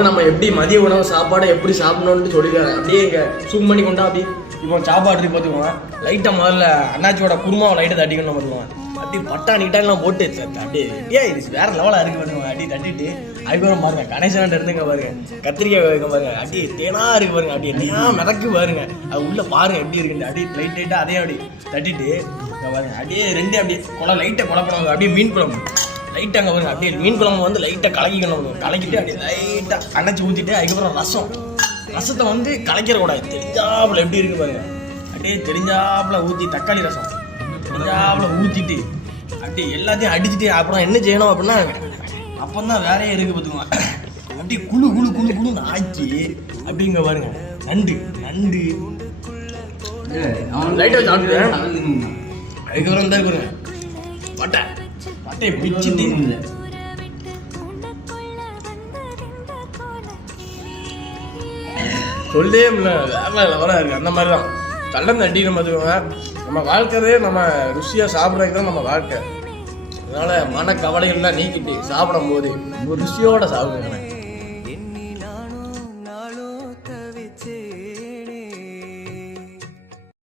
நம்ம எப்படி மதிய உணவு சாப்பாடை எப்படி சாப்பிடணும்னு சொல்லிடுறேன் அப்படியே இங்க சூம் பண்ணி கொண்டா அப்படி. இப்போ சாப்பாடு இருக்கு பார்த்துக்கோங்க லைட்டாக முதல்ல அண்ணாச்சியோட குருமாவை லைட்டை தட்டிக்கணும் பார்த்துக்கோங்க அப்படி பட்டாணி கிட்டாங்கலாம் போட்டு அப்படியே ரெடியா இது வேற லெவலாக இருக்கு பாருங்க அப்படி தட்டிட்டு அதுக்கப்புறம் பாருங்க கணேசன் இருந்துங்க பாருங்க கத்திரிக்காய் வைக்க பாருங்க அப்படியே தேனா இருக்கு பாருங்க அப்படியே தேனா மிதக்கு பாருங்க. அது உள்ள பாருங்க எப்படி இருக்குன்னு அப்படியே லைட் லைட்டாக அதே அப்படி தட்டிட்டு பாருங்க அப்படியே ரெண்டு அப்படியே குழ லைட்டாக குழப்பணும் அப்படியே மீன் குழம்பு. லைட்டாக அங்கே பாருங்க அப்படியே மீன் குழம்பு வந்து லைட்டாக கலக்கிக்கணும் கலக்கிட்டு அப்படியே லைட்டாக அணைச்சி ஊற்றிட்டு அதுக்கப்புறம் ரசம். ரசத்தை வந்து கலக்கிற கூடாது தெரிஞ்சாப்புல எப்படி இருக்கு பாருங்க. அப்படியே தெரிஞ்சாப்புல ஊற்றி தக்காளி ரசம். தெரிஞ்சாப்புல ஊற்றிட்டு அப்படியே எல்லாத்தையும் அடிச்சுட்டு அப்புறம் என்ன செய்யணும் அப்படின்னா அப்போ தான் வேலையே இருக்கு பார்த்துக்கோங்க அப்படியே குழு குழு குழு குழுன்னு ஆக்கி அப்படிங்க பாருங்க. நண்டு நண்டு. லைட்டாக அதுக்கப்புறம் தான் பாருங்க. பட்டை. பட்டையை பிச்சுட்டு சொல்லே முடியல. வேற லெவலாக அந்த மாதிரி தான் கள்ளம் தட்டி பார்த்துக்கோங்க. நம்ம வாழ்க்கையே நம்ம ருசியாக சாப்பிட்றதுக்கு தான் நம்ம வாழ்க்கை. அதனால மன கவலைகள்லாம் நீக்கிட்டு சாப்பிடும் போது ஒரு ருசியோட சாப்பிடுங்க.